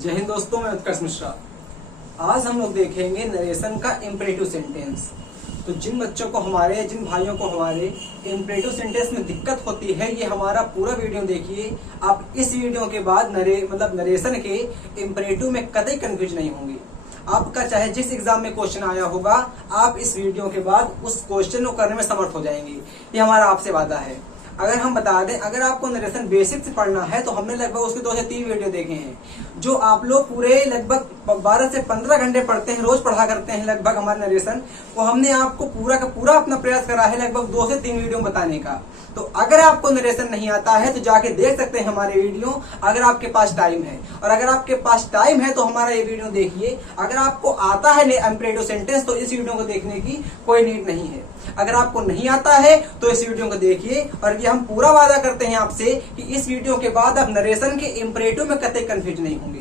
जय हिंद दोस्तों, मैं उत्कर्ष मिश्रा। आज हम लोग देखेंगे नरेशन का इम्परेटिव सेंटेंस। तो जिन बच्चों को हमारे, जिन भाइयों को हमारे इम्परेटिव सेंटेंस में दिक्कत होती है, ये हमारा पूरा वीडियो देखिए। आप इस वीडियो के बाद नरेशन के इम्परेटिव में कतई कंफ्यूज नहीं होंगे। आपका चाहे जिस एग्जाम में क्वेश्चन आया होगा, आप इस वीडियो के बाद उस क्वेश्चन को करने में समर्थ हो जाएंगे। ये हमारा आपसे वादा है। अगर हम बता दें, अगर आपको नरेशन बेसिक से पढ़ना है तो हमने लगभग उसके 2 से 3 वीडियो देखे हैं, जो आप लोग पूरे लगभग 12 से 15 घंटे पढ़ते हैं, रोज पढ़ा करते हैं लगभग हमारे नरेशन। वो हमने आपको पूरा का पूरा अपना प्रयास करा है लगभग 2 से 3 वीडियो बताने का। तो अगर आपको नरेशन नहीं आता है तो जाके देख सकते हैं हमारे वीडियो, अगर आपके पास टाइम है। और अगर आपके पास टाइम है तो हमारा ये वीडियो देखिए। अगर आपको आता है इम्परेटिव सेंटेंस तो इस वीडियो को देखने की कोई नीड नहीं है। अगर आपको नहीं आता है तो इस वीडियो को देखिए। और ये हम पूरा वादा करते हैं आपसे कि इस वीडियो के बाद आप नरेशन के इम्परेटिव में कतई कंफ्यूज नहीं होंगे।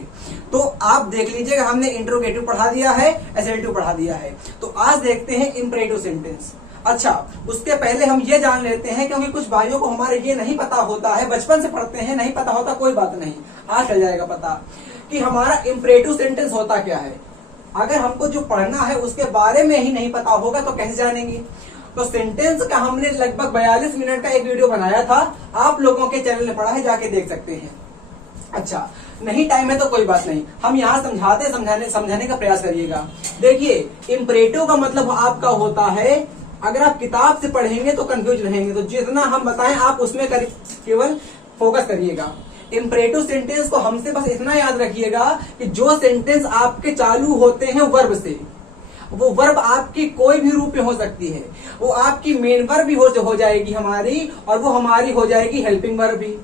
तो आप देख लीजिएगा, हमने इंट्रोगेटिव पढ़ा दिया है, एसर्टिव पढ़ा दिया है। तो आज देखते हैं इम्परेटिव सेंटेंस। अच्छा, उसके पहले हम ये जान लेते हैं, क्योंकि कुछ भाइयों को हमारे ये नहीं पता होता है, बचपन से पढ़ते हैं, नहीं पता होता, कोई बात नहीं, आज चल जाएगा पता कि हमारा इम्परेटिव सेंटेंस होता क्या है। अगर हमको जो पढ़ना है उसके बारे में ही नहीं पता होगा तो कैसे जानेंगे। तो सेंटेंस का हमने लगभग 42 मिनट का एक वीडियो बनाया था, आप लोगों के चैनल में पढ़ा है, जाके देख सकते हैं। अच्छा, नहीं टाइम है तो कोई बात नहीं, हम यहाँ समझाने का प्रयास करिएगा। देखिए, इम्परेटिव का मतलब आपका होता है, अगर आप किताब से पढ़ेंगे तो कंफ्यूज रहेंगे, तो जितना हम बताएं आप उसमें केवल फोकस करिएगा। इम्परेटिव सेंटेंस को हमसे बस इतना याद रखिएगा कि जो सेंटेंस आपके चालू होते हैं वर्ब से, वो वर्ब आपकी कोई भी रूप में हो सकती है। वो आपकी मेन वर्ब भी हो जाएगी हमारी, और वो हमारी हो जाएगी हेल्पिंग वर्ब भी।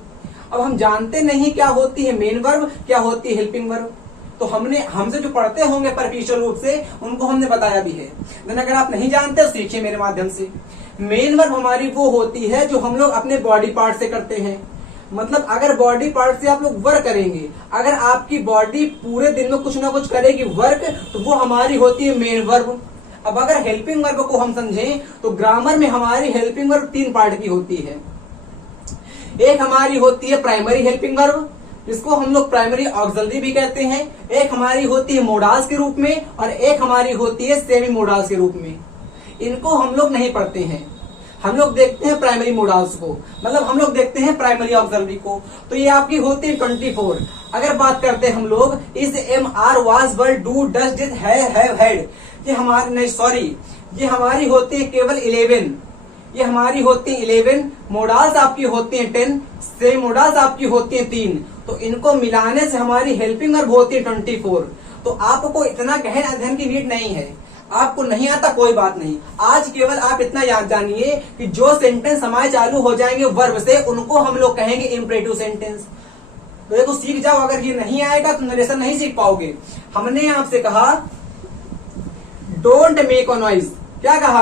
अब हम जानते नहीं क्या होती है मेन वर्ब, क्या होती है हेल्पिंग वर्ब। तो हमसे जो पढ़ते होंगे परफेक्शन रूप से, उनको हमने बताया भी है। लेकिन अगर आप नहीं जानते तो सीखिए मेरे माध्यम से। मेन वर्ब हमारी वो होती है जो हम लोग अपने बॉडी पार्ट से करते हैं। मतलब अगर बॉडी पार्ट से आप लोग वर्क करेंगे, अगर आपकी बॉडी पूरे दिन में कुछ ना कुछ करेगी वर्क, तो वो हमारी होती है मेन वर्ब। अब अगर हेल्पिंग वर्ब को हम समझें तो ग्रामर में हमारी हेल्पिंग वर्ब 3 पार्ट की होती है। एक हमारी होती है प्राइमरी हेल्पिंग वर्ब, जिसको हम लोग प्राइमरी ऑक्सिलरी भी कहते हैं। एक हमारी होती है मोडाल्स के रूप में, और एक हमारी होती है सेमी मोडाल्स के रूप में। इनको हम लोग नहीं पढ़ते हैं, हम लोग देखते हैं प्राइमरी मोडाल्स को, मतलब हम लोग देखते हैं प्राइमरी ऑक्सिलरी को। तो ये आपकी होती है 24। अगर बात करते हैं हम लोग इस am are was were do does did have had, ये हमारी नहीं, सॉरी, ये हमारी होती है केवल 11। ये हमारी होती है 11। मोडाल्स आपकी होती है 10, सेमी मोडाल्स आपकी होती है 3। तो इनको मिलाने से हमारी हेल्पिंग वर्ब होती है 24। तो आपको इतना गहन अध्ययन की नीड नहीं है। आपको नहीं आता कोई बात नहीं, आज केवल आप इतना याद जानिए कि जो सेंटेंस हमारे चालू हो जाएंगे वर्ब से, उनको हम लोग कहेंगे इम्परेटिव सेंटेंस। तो देखो, सीख जाओ। अगर ये नहीं आएगा तो नरेशन नहीं सीख पाओगे। हमने आपसे कहा डोंट मेक अ नॉइज। क्या कहा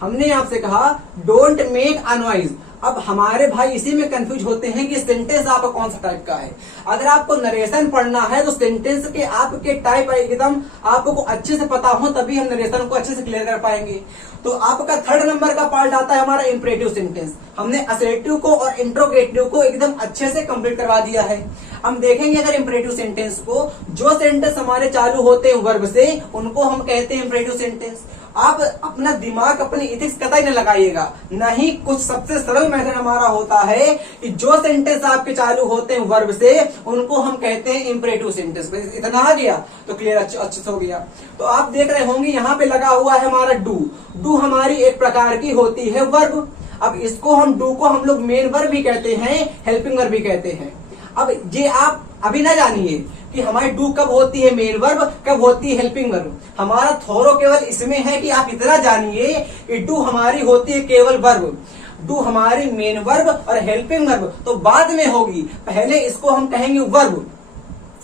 हमने आपसे कहा डोंट मेक अ नॉइज। अब हमारे भाई इसी में कंफ्यूज होते हैं कि सेंटेंस आपका कौन सा टाइप का है। अगर आपको नरेशन पढ़ना है तो सेंटेंस के आपके टाइप एकदम आपको अच्छे से पता हो, तभी हम नरेशन को अच्छे से क्लियर कर पाएंगे। तो आपका 3rd नंबर का पार्ट आता है हमारा इम्परेटिव सेंटेंस। हमने असर्टिव को और इंट्रोगेटिव को एकदम अच्छे से कंप्लीट करवा दिया है। हम देखेंगे अगर इम्परेटिव सेंटेंस को, जो सेंटेंस हमारे चालू होते हैं वर्ब से, उनको हम कहते हैं इम्परेटिव सेंटेंस। आप अपना दिमाग, अपनी इथिक्स कतई न लगाइएगा, नहीं। कुछ सबसे सरल मेथड हमारा होता है कि जो सेंटेंस आपके चालू होते हैं वर्ब से, उनको हम कहते हैं इम्परेटिव सेंटेंस। इतना आ गया तो क्लियर अच्छे से हो गया। तो आप देख रहे होंगे यहाँ पे लगा हुआ है हमारा डू। डू हमारी एक प्रकार की होती है वर्ब। अब इसको डू को हम लोग मेन वर्ब भी कहते हैं, हेल्पिंग वर्ब भी कहते हैं। अब ये आप अभी ना जानिए कि हमारी डू कब होती है मेन वर्ब, कब होती है हेल्पिंग वर्ब। हमारा थोरो केवल इसमें है कि आप इतना जानिए कि डू हमारी होती है केवल वर्ब। डू हमारी मेन वर्ब और हेल्पिंग वर्ब तो बाद में होगी, पहले इसको हम कहेंगे वर्ब।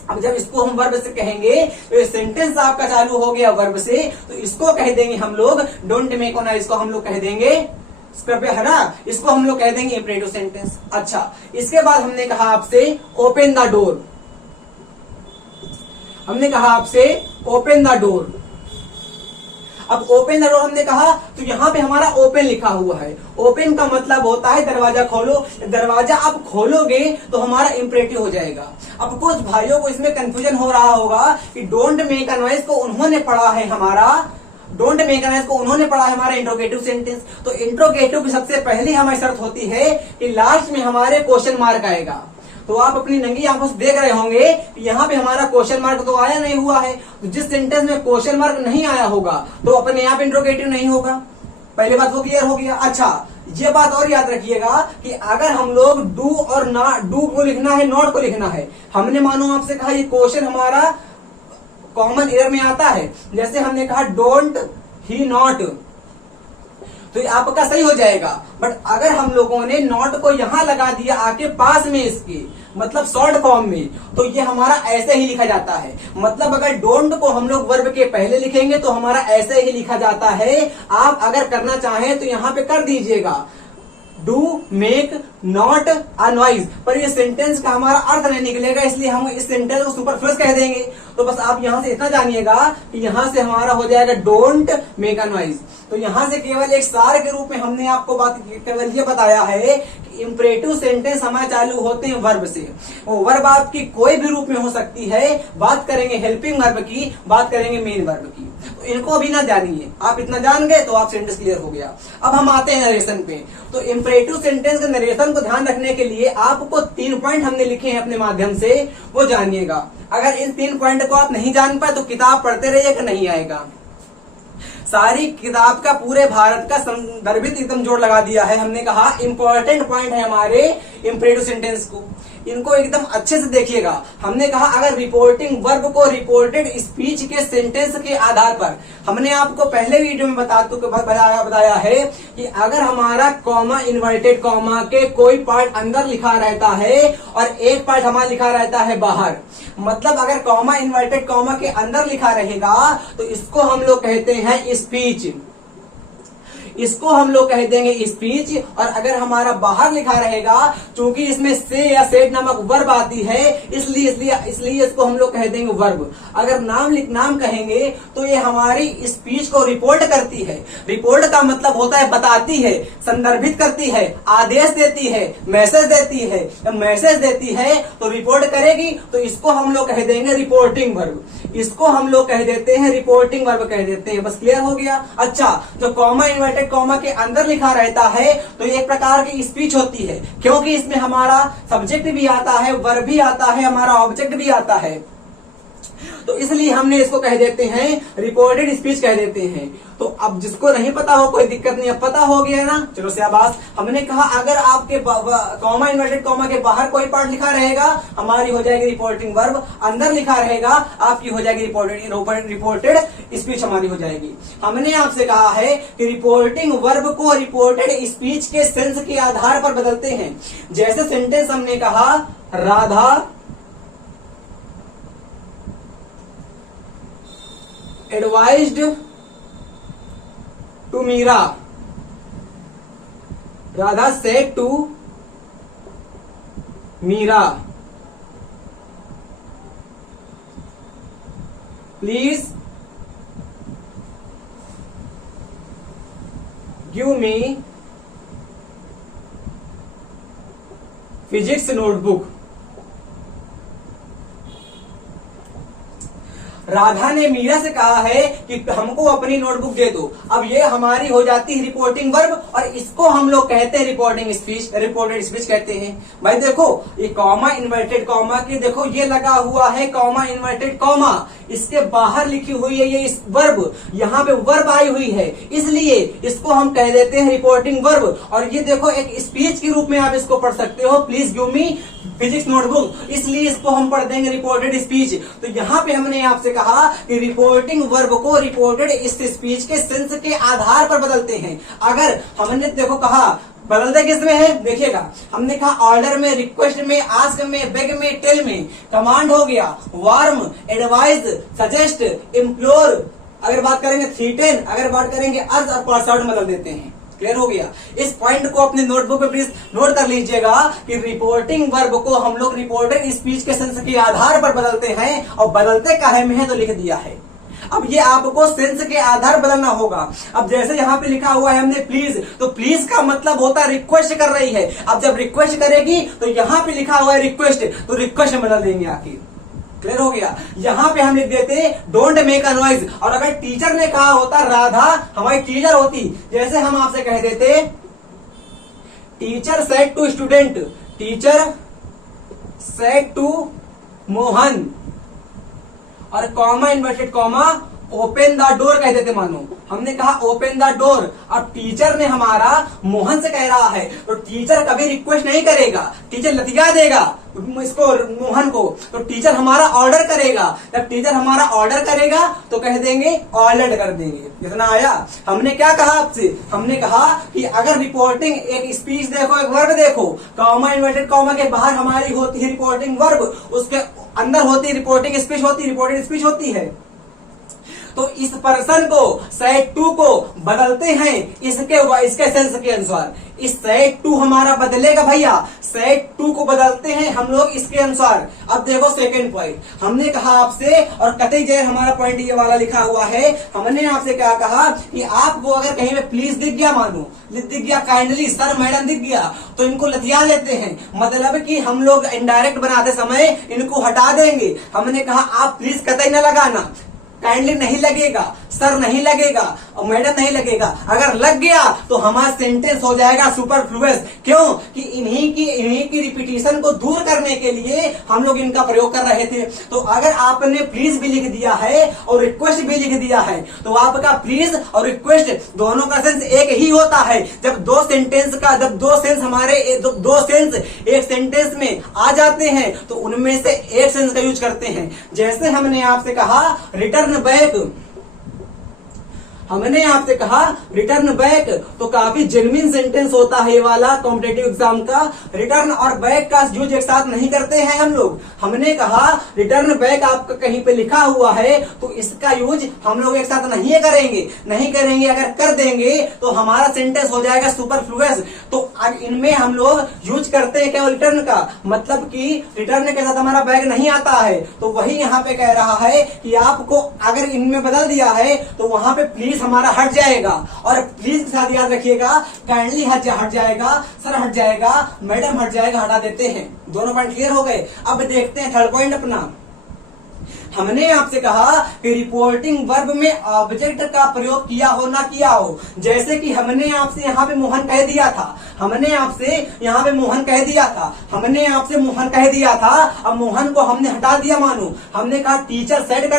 अब जब इसको हम वर्ब से कहेंगे तो ये सेंटेंस आपका चालू हो गया वर्ब से, तो इसको कह देंगे हम लोग डोंट मेक अ नॉइज, इसको हम लोग कह देंगे, है ना, इसको हम लोग कह देंगे इम्परेटिव सेंटेंस। अच्छा, इसके बाद हमने कहा आपसे ओपन द डोर। हमने कहा आपसे ओपन द डोर। अब ओपन द डोर हमने कहा तो यहाँ पे हमारा ओपन लिखा हुआ है। ओपन का मतलब होता है दरवाजा खोलो। दरवाजा आप खोलोगे तो हमारा इंपरेटिव हो जाएगा। अब कुछ भाइयों को इसमें कंफ्यूजन हो रहा होगा कि डोंट मेक अ नॉइज को उन्होंने पढ़ा है हमारा, डोंट मेक अ नॉइज को उन्होंने पढ़ा है हमारा इंट्रोगेटिव सेंटेंस। तो इंट्रोगेटिव की सबसे पहली हमारी शर्त होती है कि लास्ट में हमारे क्वेश्चन मार्क आएगा। तो आप अपनी नंगी आंखों से देख रहे होंगे यहाँ पे हमारा क्वेश्चन मार्क तो आया नहीं हुआ है। तो जिस सेंटेंस में क्वेश्चन मार्क नहीं आया होगा तो अपने आप इंट्रोगेटिव नहीं होगा। पहली बात वो क्लियर हो गया। अच्छा, ये बात और याद रखिएगा कि अगर हम लोग डू और ना, डू को लिखना है, नॉट को लिखना है, हमने मानो आपसे कहा ये क्वेश्चन हमारा कॉमन एयर में आता है। जैसे हमने कहा डोंट ही नॉट, तो ये आपका सही हो जाएगा। बट अगर हम लोगों ने नॉट को यहां लगा दिया आके पास में इसके, मतलब शॉर्ट फॉर्म में, तो ये हमारा ऐसे ही लिखा जाता है। मतलब अगर डोंट को हम लोग वर्ब के पहले लिखेंगे तो हमारा ऐसे ही लिखा जाता है। आप अगर करना चाहें तो यहां पे कर दीजिएगा do make not a noise, पर ये सेंटेंस का हमारा अर्थ नहीं निकलेगा, इसलिए हम इस सेंटेंस को सुपरफ्लुअस कह देंगे। तो बस आप यहां से इतना जानिएगा कि यहां से हमारा हो जाएगा डोंट मेक अ नॉइज। तो यहां से केवल एक सार के रूप में हमने आपको बात केवल ये बताया है कि इंपरेटिव सेंटेंस हमारे चालू होते हैं वर्ब से। वो वर्ब आपकी कोई भी रूप में हो सकती है। बात करेंगे हेल्पिंग वर्ब की, बात करेंगे मेन वर्ब की। तो इनको अभी ना जानिए, आप इतना जान गए तो आप सेंटेंस क्लियर हो गया। अब हम आते हैं नरेशन पे। तो इंपरेटिव सेंटेंस के नरेशन को ध्यान रखने के लिए आपको 3 पॉइंट हमने लिखे हैं अपने माध्यम से, वो जानिएगा। अगर इन 3 पॉइंट को आप नहीं जान पाए तो किताब पढ़ते रहिएगा, नहीं आएगा। सारी किताब का पूरे भारत का संदर्भित एकदम जोड़ लगा दिया है। हमने कहा इंपॉर्टेंट पॉइंट है हमारे इंपरेटिव सेंटेंस को, इनको एकदम अच्छे से देखिएगा। हमने कहा अगर रिपोर्टिंग वर्ब को रिपोर्टेड स्पीच के सेंटेंस के आधार पर, हमने आपको पहले वीडियो में बताया है कि अगर हमारा कॉमा इन्वर्टेड कॉमा के कोई पार्ट अंदर लिखा रहता है और एक पार्ट हमारा लिखा रहता है बाहर, मतलब अगर कॉमा इन्वर्टेड कॉमा के अंदर लिखा रहेगा तो इसको हम लोग कहते हैं स्पीच, इसको हम लोग कह देंगे स्पीच। और अगर हमारा बाहर लिखा रहेगा, चूंकि इसमें से या सेड नामक वर्ब आती है, इसलिए इसको हम लोग कह देंगे वर्ब। अगर नाम कहेंगे तो ये हमारी स्पीच को रिपोर्ट करती है। रिपोर्ट का मतलब होता है बताती है, संदर्भित करती है, आदेश देती है, मैसेज देती है। जब मैसेज देती है तो रिपोर्ट करेगी, तो इसको हम लोग कह देंगे रिपोर्टिंग वर्ब। इसको हम लोग कह देते हैं रिपोर्टिंग वर्ब कह देते हैं। बस क्लियर हो गया। अच्छा, जो कॉमा इन्वर्टेड कॉमा के अंदर लिखा रहता है तो ये एक प्रकार की स्पीच होती है, क्योंकि इसमें हमारा सब्जेक्ट भी आता है, वर्ब भी आता है, हमारा ऑब्जेक्ट भी आता है। तो इसलिए हमने इसको कह देते हैं रिपोर्टेड स्पीच कह देते हैं। तो अब जिसको नहीं पता हो कोई दिक्कत नहीं, अब पता हो गया ना, चलो शाबाश। हमने कहा अगर आपके कॉमा इन्वर्टेड कॉमा के बाहर कोई पार्ट लिखा रहेगा, हमारी हो जाएगी रिपोर्टिंग वर्ब, अंदर लिखा रहेगा आपकी हो जाएगी रिपोर्टेड स्पीच हमारी हो जाएगी। हमने आपसे कहा है कि रिपोर्टिंग वर्ब को रिपोर्टेड स्पीच के सेंस के आधार पर बदलते हैं। जैसे सेंटेंस हमने कहा Radha advised to Meera, Radha said to Meera please give me physics notebook. Radha ने मीरा से कहा है कि हमको अपनी नोटबुक दे दो। अब ये हमारी हो जाती है रिपोर्टिंग वर्ब और इसको हम लोग कहते हैं रिपोर्टिंग स्पीच, रिपोर्टेड स्पीच कहते हैं। भाई देखो ये कॉमा इन्वर्टेड कॉमा के देखो ये लगा हुआ है कॉमा इन्वर्टेड कॉमा, इसके बाहर लिखी हुई है ये वर्ब, यहाँ पे वर्ब आई हुई है, इसलिए इसको हम कह देते हैं रिपोर्टिंग वर्ब। और ये देखो एक स्पीच के रूप में आप इसको पढ़ सकते हो, please give me physics notebook, इसलिए इसको हम पढ़ देंगे रिपोर्टेड स्पीच। तो यहाँ पे हमने आपसे कहा कि रिपोर्टिंग वर्ब को रिपोर्टेड स्पीच के सेंस के आधार पर बदलते हैं। अगर हमने देखो कहा बदलते किसमें है, देखिएगा हमने कहा ऑर्डर में, रिक्वेस्ट में, आस्क में, बेग में, टेल में। कमांड हो गया वार्म, एडवाइज, सजेस्ट, इम्प्लोर। अगर बात करेंगे थ्रीटेन, अगर बात करेंगे अर्ज और परसाउट में बदल देते हैं। क्लियर हो गया। इस पॉइंट को अपने नोटबुक पे प्लीज नोट कर लीजिएगा कि रिपोर्टिंग वर्ब को हम लोग रिपोर्टेड स्पीच के सेंस के आधार पर बदलते हैं, और बदलते काहे में है तो लिख दिया है। अब ये आपको सेंस के आधार बदलना होगा। अब जैसे यहाँ पे लिखा हुआ है हमने प्लीज, तो प्लीज का मतलब होता है रिक्वेस्ट कर रही है। अब जब रिक्वेस्ट करेगी तो यहाँ पे लिखा हुआ है रिक्वेस्ट, तो रिक्वेस्ट बदल देंगे आखिर। क्लियर हो गया। यहाँ पे हम लिख देते डोंट मेक अ नॉइज, और अगर टीचर ने कहा होता राधा हमारी टीचर होती, जैसे हम आपसे कह देते teacher said to student, teacher said to Mohan, और comma inverted comma open the door कह देते। मानो हमने कहा ओपन द डोर, अब टीचर ने हमारा मोहन से कह रहा है, तो टीचर कभी रिक्वेस्ट नहीं करेगा, टीचर लतिया देगा इसको मोहन को, तो टीचर हमारा ऑर्डर करेगा। जब टीचर हमारा ऑर्डर करेगा तो कह देंगे ऑर्डर्ड कर देंगे। इतना आया। हमने क्या कहा आपसे, हमने कहा कि अगर रिपोर्टिंग एक स्पीच देखो, एक वर्ब देखो, कॉमा इन्वर्टेड कॉमा के बाहर हमारी होती है रिपोर्टिंग वर्ब, उसके अंदर होती है रिपोर्टिंग स्पीच होती है। तो इस पर्सन को सेड टू को बदलते हैं इसके सेंस के अनुसार। इस सेड टू हमारा बदलेगा भैया, सेड टू को बदलते हैं हम लोग इसके अनुसार। अब देखो सेकंड पॉइंट, हमने कहा आपसे, और कतई जय हमारा पॉइंट ये वाला लिखा हुआ है, हमने आपसे क्या कहा कि आपको अगर कहीं पे प्लीज दिख गया, मानो दिख गया, काइंडली सर मैडम दिख गया, तो इनको लतिया देते हैं। मतलब कि हम लोग इनडायरेक्ट बनाते समय इनको हटा देंगे। हमने कहा आप प्लीज कतई न लगाना, काइंडली नहीं लगेगा, सर नहीं लगेगा और मैडम नहीं लगेगा। अगर लग गया तो हमारा सेंटेंस हो जाएगा सुपरफ्लुअस। क्यों कि इन्हीं की रिपीटिशन को दूर करने के लिए हम लोग इनका प्रयोग कर रहे थे। तो अगर आपने प्लीज भी लिख दिया है और रिक्वेस्ट भी लिख दिया है, तो आपका प्लीज और रिक्वेस्ट दोनों का सेंस एक ही होता है। जब दो सेंस हमारे दो सेंस एक सेंटेंस में आ जाते हैं तो उनमें से एक सेंस का यूज करते हैं। जैसे हमने आपसे कहा रिटर्न बैक, हमने आपसे कहा रिटर्न बैक, तो काफी जेन्युइन सेंटेंस होता है ये वाला कॉम्पिटेटिव एग्जाम का। रिटर्न और बैक का यूज एक साथ नहीं करते हैं हम लोग। हमने कहा रिटर्न बैक आपका कहीं पे लिखा हुआ है तो इसका यूज हम लोग एक साथ नहीं करेंगे। अगर कर देंगे तो हमारा सेंटेंस हो जाएगा सुपरफ्लुअस। तो इनमें हम लोग यूज करते हैं क्या रिटर्न का, मतलब कि रिटर्न के साथ हमारा बैक नहीं आता है। तो वही यहाँ पे कह रहा है कि आपको अगर इनमें बदल दिया है तो वहां पे प्लीज हमारा हट जाएगा, और प्लीज के साथ याद रखिएगा काइंडली हट जाएगा, सर हट जाएगा, मैडम हट जाएगा, हटा देते हैं। दोनों पॉइंट क्लियर हो गए। अब देखते हैं थर्ड पॉइंट अपना। हमने आपसे कहा कि रिपोर्टिंग वर्ब में ऑब्जेक्ट का प्रयोग किया हो ना किया हो। जैसे कि हमने आपसे यहाँ पे मोहन कह दिया था, अब मोहन कह दिया था, अब मोहन को हमने हटा दिया, मानो हमने कहा टीचर सेड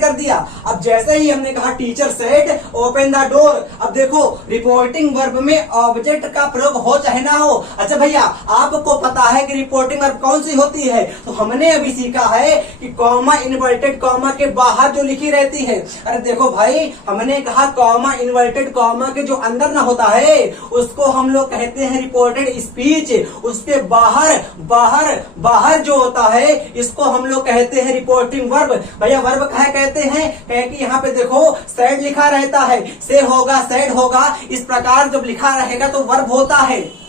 कर दिया, अब जैसे ही हमने कहा teacher said open the door. अब देखो रिपोर्टिंग वर्ब में ऑब्जेक्ट का प्रयोग हो चाहे ना हो। अच्छा भैया आपको पता है कि रिपोर्टिंग वर्ब कौन सी होती है, तो हमने अभी सीखा है कि कॉमा इन्वर्टेड कॉमा के बाहर जो लिखी रहती है। अरे देखो भाई हमने कहा कॉमा इन्वर्टेड कॉमा के जो अंदर ना होता है उसको हम लोग कहते हैं रिपोर्टेड स्पीच। उसके बाहर जो होता है इसको हम लोग कहते हैं रिपोर्टिंग वर्ब। भैया वर्ब कहे कहते हैं कि यहाँ पे देखो सेड लिखा रहता है, से होगा सेड होगा, इस प्रकार जब लिखा रहेगा तो वर्ब होता है।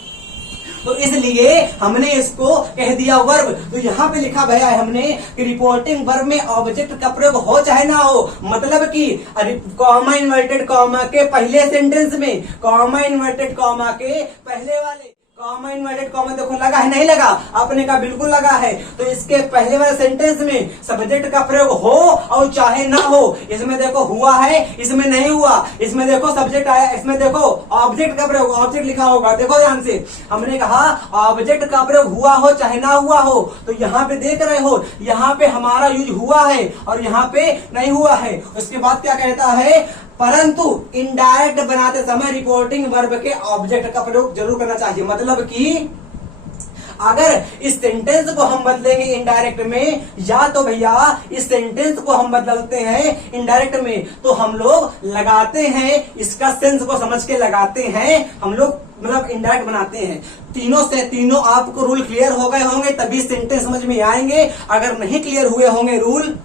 तो इसलिए हमने इसको कह दिया वर्ब। तो यहाँ पे लिखा भैया है हमने कि रिपोर्टिंग वर्ब में ऑब्जेक्ट का प्रयोग हो चाहे ना हो, मतलब कि कॉमा इन्वर्टेड कॉमा के पहले सेंटेंस में, कॉमा इन्वर्टेड कॉमा के पहले वाले कॉमा इन्वर्टेड कॉमा देखो लगा है नहीं लगा, आपने कहा बिल्कुल लगा है। तो इसके पहले वाले सेंटेंस में सब्जेक्ट का प्रयोग हो और चाहे ना हो। इसमें देखो हुआ है, इसमें नहीं हुआ, इसमें देखो सब्जेक्ट आया, इसमें देखो ऑब्जेक्ट का प्रयोग, ऑब्जेक्ट लिखा होगा। देखो ध्यान से, हमने कहा ऑब्जेक्ट का प्रयोग हुआ हो चाहे ना हुआ हो। तो यहाँ पे देख रहे हो, यहाँ पे हमारा यूज हुआ है और यहाँ पे नहीं हुआ है। उसके बाद क्या कहता है, परंतु इनडायरेक्ट बनाते समय रिपोर्टिंग वर्ब के ऑब्जेक्ट का प्रयोग जरूर करना चाहिए। मतलब कि अगर इस सेंटेंस को हम बदलेंगे इनडायरेक्ट में, या तो भैया इस सेंटेंस को हम बदलते हैं इनडायरेक्ट में तो हम लोग लगाते हैं, इसका सेंस को समझ के लगाते हैं हम लोग, मतलब इनडायरेक्ट बनाते हैं। तीनों आपको रूल क्लियर हो गए होंगे तभी सेंटेंस समझ में आएंगे। अगर नहीं क्लियर हुए होंगे रूल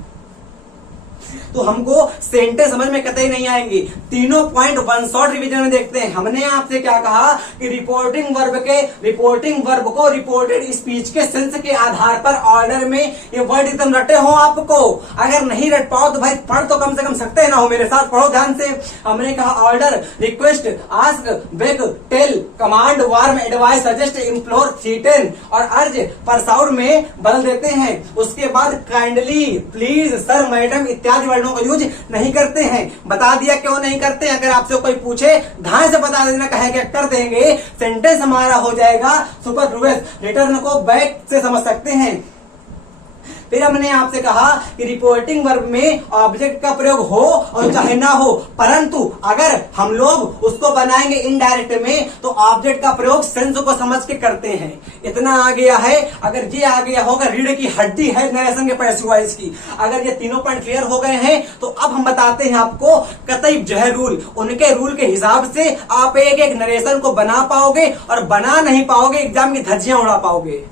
तो हमको सेंटेंस समझ में कतई नहीं आएंगे। तीनों पॉइंट वन शॉट रिवीजन में देखते हैं। हमने आपसे क्या कहा कि रिपोर्टिंग वर्ब को रिपोर्टेड स्पीच के सेंस के आधार पर ऑर्डर में ये वर्ड एकदम रटे हो आपको। अगर नहीं रट पाओ तो भाई पढ़ तो कम से कम सकते हैं ना हो, मेरे साथ पढ़ो ध्यान से। हमने कहा order, request, ask, beg, tell, command, warn, advise, suggest, implore, threaten और अर्ज परसाउड में बदल देते हैं। उसके बाद काइंडली, प्लीज, सर, मैडम इत्यादि वर्डों का यूज नहीं करते हैं। बता दिया क्यों नहीं करते हैं। अगर आपसे कोई पूछे ध्यान से बता देना, कहेंगे कर देंगे, सेंटेंस हमारा हो जाएगा सुपरफ्लुअस। रिटर्न को बैक से समझ सकते हैं। फिर हमने आपसे कहा कि रिपोर्टिंग वर्ब में ऑब्जेक्ट का प्रयोग हो और चाहे ना हो, परंतु अगर हम लोग उसको बनाएंगे इनडायरेक्ट में तो ऑब्जेक्ट का प्रयोग सेंस को समझ के करते हैं। इतना आ गया है। अगर ये आ गया होगा, रीढ़ की हड्डी है नरेशन के पैसिव वॉइस की। अगर ये तीनों पॉइंट क्लियर हो गए हैं तो अब हम बताते हैं आपको कतई जो है रूल, उनके रूल के हिसाब से आप एक एक नरेशन को बना पाओगे और बना नहीं पाओगे एग्जाम की धज्जियां उड़ा पाओगे।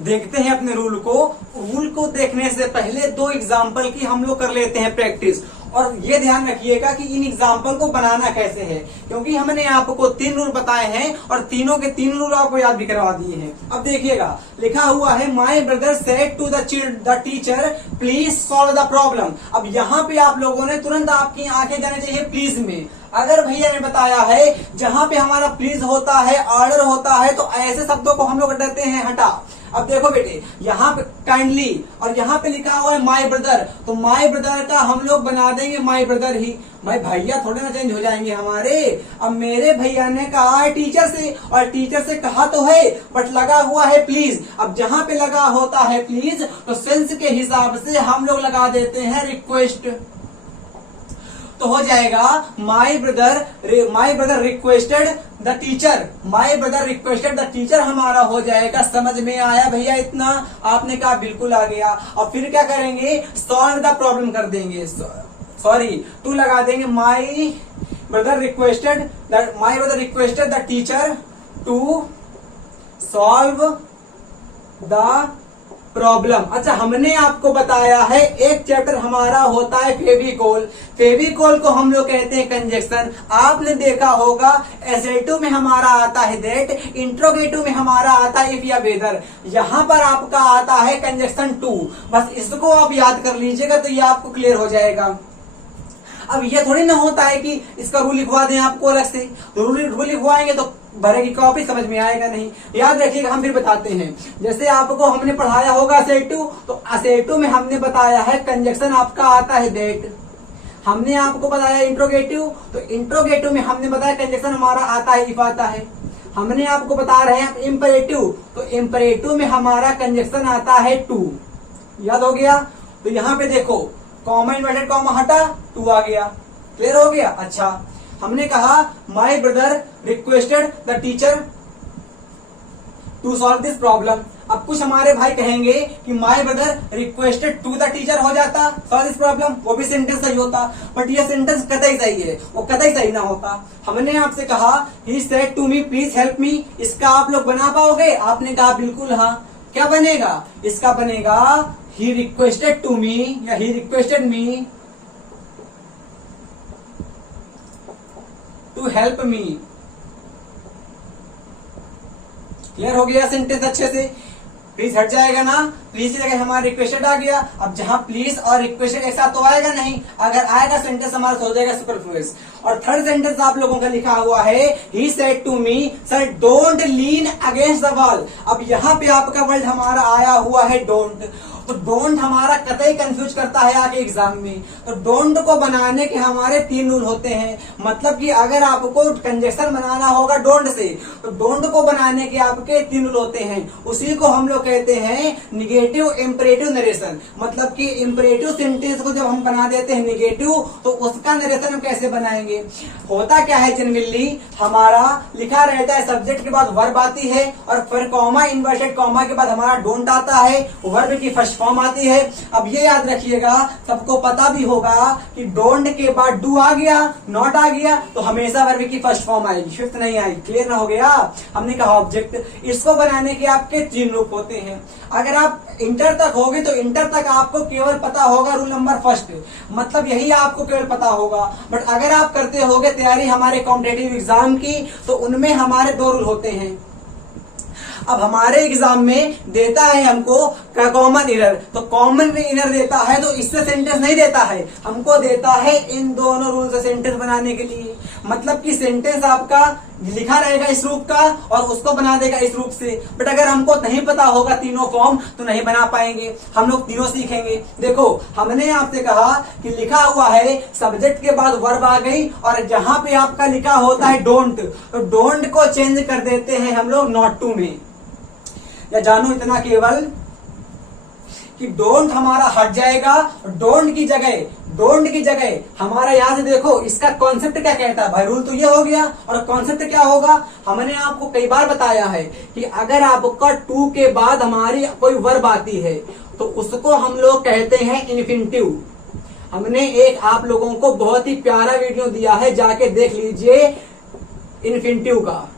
देखते हैं अपने रूल को। रूल को देखने से पहले दो एग्जाम्पल की हम लोग कर लेते हैं प्रैक्टिस। और ये ध्यान रखिएगा कि इन एग्जाम्पल को बनाना कैसे है, क्योंकि हमने आपको 3 रूल बताए हैं और तीनों के 3 रूल आपको याद भी करवा दिए हैं। अब देखिएगा, लिखा हुआ है my brother said to the teacher please solve the problem. अब यहाँ पे आप लोगों ने तुरंत आपकी आंखें जाने चाहिए प्लीज में। अगर भैया ने बताया है जहां पे हमारा प्लीज होता है, ऑर्डर होता है, तो ऐसे शब्दों को हम लोग डरते हैं हटा। अब देखो बेटे, यहाँ पे काइंडली और यहाँ पे लिखा हुआ है माई ब्रदर, तो माई ब्रदर का हम लोग बना देंगे माई ब्रदर ही। भाई भैया थोड़े ना चेंज हो जाएंगे हमारे। अब मेरे भैया ने कहा है टीचर से, और टीचर से कहा तो है बट लगा हुआ है प्लीज। अब जहां पे लगा होता है प्लीज तो सेंस के हिसाब से हम लोग लगा देते हैं रिक्वेस्ट। तो हो जाएगा माई brother requested the teacher, my brother requested the teacher हमारा हो जाएगा। समझ में आया भैया इतना? आपने कहा बिल्कुल आ गया। और फिर क्या करेंगे, सॉल्व द प्रॉब्लम कर देंगे, सॉरी टू लगा देंगे। My brother requested the teacher to solve the problem. अच्छा, हमने आपको बताया है एक चैप्टर हमारा होता है फेविकोल। फेविकोल को हम लोग कहते हैं कंजक्शन। आपने देखा होगा एसेटिव में हमारा आता है दैट, इंट्रोगेटिव में हमारा आता है इफ या वेदर। यहाँ पर आपका आता है कंजक्शन टू। बस इसको आप याद कर लीजिएगा तो ये आपको क्लियर हो जाएगा। अब ये थोड़ी ना होता है कि इसका रूल लिखवा दें आपको अलग से, तो रूल लिखवाएंगे तो भरेगी कॉपी, समझ में आएगा नहीं। याद रखिएगा, हम फिर बताते हैं। जैसे आपको हमने पढ़ाया होगा असेटिव, तो असेटिव में हमने बताया है कंजक्शन आपका आता है दैट। हमने आपको बताया इंट्रोगेटिव, तो इंट्रोगेटिव में हमने बताया कंजक्शन हमारा आता है इफ आता है। हमने आपको बता रहे हैं इम्परेटिव, तो इम्परेटिव में हमारा कंजक्शन आता है टू। याद हो गया? तो यहाँ पे देखो कॉमा इन्वर्टेड कॉमा हटा, टू आ गया। क्लियर हो गया? अच्छा, हमने कहा my brother requested the teacher to solve this problem. अब कुछ हमारे भाई कहेंगे कि my brother requested to the teacher हो जाता सॉल्व दिस प्रॉब्लम, वो भी सेंटेंस सही होता। बट ये सेंटेंस कतई सही है, वो कतई सही ना होता। हमने आपसे कहा he said to me please help me, इसका आप लोग बना पाओगे? आपने कहा बिल्कुल हाँ। क्या बनेगा? इसका बनेगा ही रिक्वेस्टेड टू मी या he requested me to help me. Clear हो गया सेंटेंस अच्छे से? प्लीज हट जाएगा ना, प्लीज की जगह हमारा रिक्वेस्टेड आ गया। अब जहां प्लीज और रिक्वेस्टेड एक साथ तो आएगा नहीं, अगर आएगा सेंटेंस हमारा हो जाएगा सुपरफ्लुअस। और थर्ड सेंटेंस आप लोगों का लिखा हुआ है he said to me sir don't lean against the wall. अब यहाँ पे आपका वर्ड हमारा आया हुआ है डोंट, तो डोंट हमारा कतई कंफ्यूज करता है आगे एग्जाम में। तो डोंट को बनाने के हमारे 3 रूल होते हैं। मतलब कि अगर आपको कंजक्शन बनाना होगा डोंट से, तो डोंट को बनाने के आपके 3 रूल होते हैं। उसी को हम लोग कहते हैं निगेटिव इंपरेटिव नरेशन। मतलब कि इंपरेटिव सेंटेंस को जब हम बना देते हैं निगेटिव, तो उसका नरेशन हम कैसे बनाएंगे? होता क्या है जनरली, हमारा लिखा रहता है सब्जेक्ट के बाद वर्ब आती है और फिर कॉमा इन्वर्टेड कॉमा के बाद हमारा डोंट आता है। वर्ब की फर्स्ट फॉर्म आती है। अब ये याद रखिएगा, सबको पता भी होगा कि डोंट के बाद डू आ गया, नॉट आ गया तो हमेशा वर्ब की फर्स्ट फॉर्म आएगी, फिफ्थ नहीं आएगी। क्लियर ना हो गया? हमने कहा ऑब्जेक्ट, इसको बनाने के आपके 3 रूप होते हैं। अगर आप इंटर तक होगे तो इंटर तक आपको केवल पता होगा रूल नंबर फर्स्ट, मतलब यही आपको केवल पता होगा। बट अगर आप करते होगे तैयारी हमारे कॉम्पिटेटिव एग्जाम की तो उनमें हमारे 2 रूल होते हैं। अब हमारे एग्जाम में देता है हमको कॉमन इरर, तो कॉमन इरर देता है तो इससे सेंटेंस नहीं देता है, हमको देता है इन दोनों रूल से सेंटेंस बनाने के लिए। मतलब कि सेंटेंस आपका लिखा रहेगा इस रूप का और उसको बना देगा इस रूप से। बट अगर हमको नहीं पता होगा तीनों फॉर्म तो नहीं बना पाएंगे, हम लोग तीनों सीखेंगे। देखो हमने आपसे कहा कि लिखा हुआ है सब्जेक्ट के बाद वर्ब आ गई और जहां पे आपका लिखा होता है डोंट, तो डोंट को चेंज कर देते हैं हम लोग नॉट टू में। या जानो इतना केवल कि डोंट हमारा हट जाएगा, डोंट की जगह हमारा यहां से देखो इसका कॉन्सेप्ट क्या कहता है भाई। रूल तो ये हो गया और कॉन्सेप्ट क्या होगा, हमने आपको कई बार बताया है कि अगर आपका टू के बाद हमारी कोई वर्ब आती है तो उसको हम लोग कहते हैं इन्फिनिटिव। हमने एक आप लोगों को बहुत ही प्यारा वीडियो दिया है, जाके देख लीजिए इन्फिनिटिव का।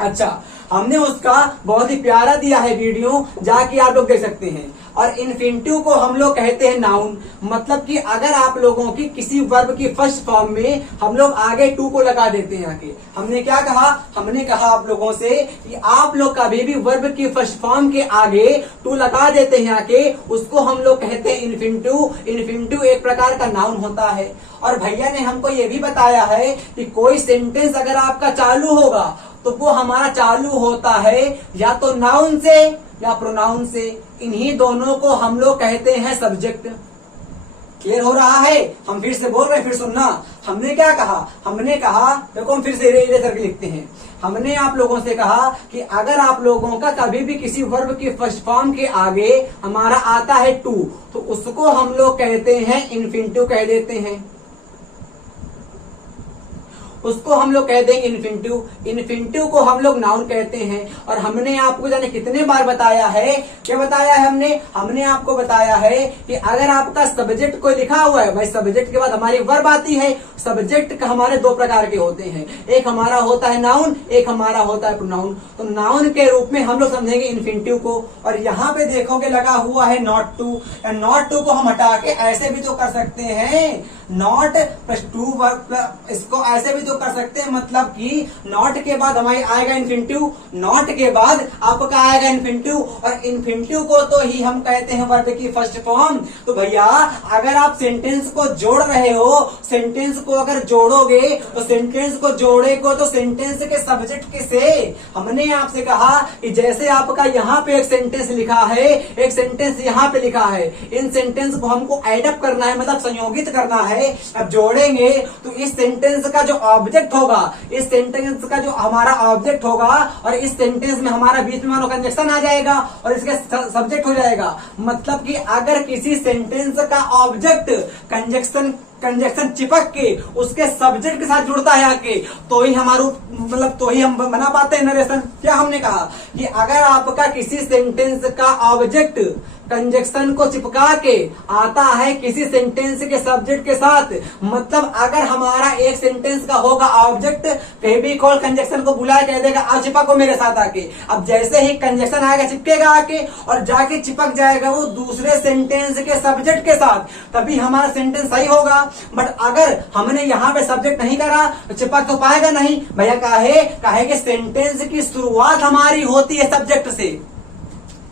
अच्छा, हमने उसका बहुत ही प्यारा दिया है वीडियो, जाके आप लोग देख सकते हैं। और इन्फिनिटिव को हम लोग कहते हैं नाउन, मतलब कि अगर आप लोगों की किसी वर्ब की फर्स्ट फॉर्म में हम लोग आगे टू को लगा देते हैं आके। हमने क्या कहा, हमने कहा आप लोगों से कि आप लोग कभी भी वर्ब की फर्स्ट फॉर्म के आगे टू लगा देते हैं आके, उसको हम लोग कहते हैं इन्फिनिटिव। इन्फिनिटिव एक प्रकार का नाउन होता है। और भैया ने हमको ये भी बताया है कि कोई सेंटेंस अगर आपका चालू होगा तो वो हमारा चालू होता है या तो नाउन से या प्रोनाउन से, इन्हीं दोनों को हम लोग कहते हैं सब्जेक्ट। क्लियर हो रहा है? हम फिर से बोल रहे हैं, फिर सुनना। हमने क्या कहा, हमने कहा देखो हम फिर से इरेज करके लिखते हैं। हमने आप लोगों से कहा कि अगर आप लोगों का कभी भी किसी वर्ब की फर्स्ट फॉर्म के आगे हमारा आता है टू तो उसको हम लोग कहते हैं इन्फिनिटिव कह देते हैं, उसको हम लोग कह देंगे इन्फिनिटिव। इन्फिनिटिव को हम लोग नाउन कहते हैं। और हमने आपको जाने कितने बार बताया है, क्या बताया है हमने आपको बताया है कि अगर आपका सब्जेक्ट कोई लिखा हुआ है, भाई सब्जेक्ट के बाद हमारी वर्ब आती है। सब्जेक्ट का हमारे 2 प्रकार के होते हैं, एक हमारा होता है नाउन, एक हमारा होता है प्रोनाउन। तो नाउन के रूप में हम लोग समझेंगे इन्फिनिटिव को। और यहाँ पे देखोगे लगा हुआ है नॉट टू, नॉट टू को हम हटा के ऐसे भी तो कर सकते हैं, नॉट प्लस टू वर्ब, इसको ऐसे भी तो कर सकते हैं, मतलब कि नॉट के बाद हमारी आएगा इन्फिनिटिव, नॉट के बाद आपका आएगा इन्फिनिटिव। और इन्फिनिटिव को तो ही हम कहते हैं वर्ब की फर्स्ट फॉर्म। तो भैया अगर आप सेंटेंस को जोड़ रहे हो, सेंटेंस को अगर जोड़ोगे तो सेंटेंस को जोड़ेगो तो सेंटेंस के सब्जेक्ट के से हमने आपसे कहा कि जैसे आपका यहाँ पे एक सेंटेंस लिखा है, एक सेंटेंस यहाँ पे लिखा है, इन सेंटेंस को हमको एडअप करना है, मतलब संयोगित करना है। अब जोड़ेंगे तो इस सेंटेंस का जो ऑब्जेक्ट होगा, इस सेंटेंस का जो हमारा ऑब्जेक्ट होगा और इस सेंटेंस में हमारा बीच में मानो कंजक्शन आ जाएगा और इसके सब्जेक्ट हो जाएगा। मतलब कि अगर किसी सेंटेंस का ऑब्जेक्ट कंजक्शन चिपक के उसके सब्जेक्ट के साथ जुड़ता है आके, तो ही हमारा मतलब तो ही हम बना पाते हैं नरेशन। क्या हमने कहा कि अगर आपका किसी सेंटेंस का ऑब्जेक्ट कंजक्शन को चिपका के आता है किसी सेंटेंस के सब्जेक्ट के साथ, मतलब अगर हमारा एक सेंटेंस का होगा ऑब्जेक्ट, फेविकॉल कंजक्शन को बुलाए कह देगा आ चिपको मेरे साथ आके। अब जैसे ही कंजक्शन आएगा चिपकेगा आके और जाके चिपक जाएगा वो दूसरे सेंटेंस के सब्जेक्ट के साथ, तभी हमारा सेंटेंस सही होगा। बट अगर हमने यहाँ पे सब्जेक्ट नहीं करा तो चिपक तो पाएगा नहीं भैया। काहे कि सेंटेंस की शुरुआत हमारी होती है सब्जेक्ट से,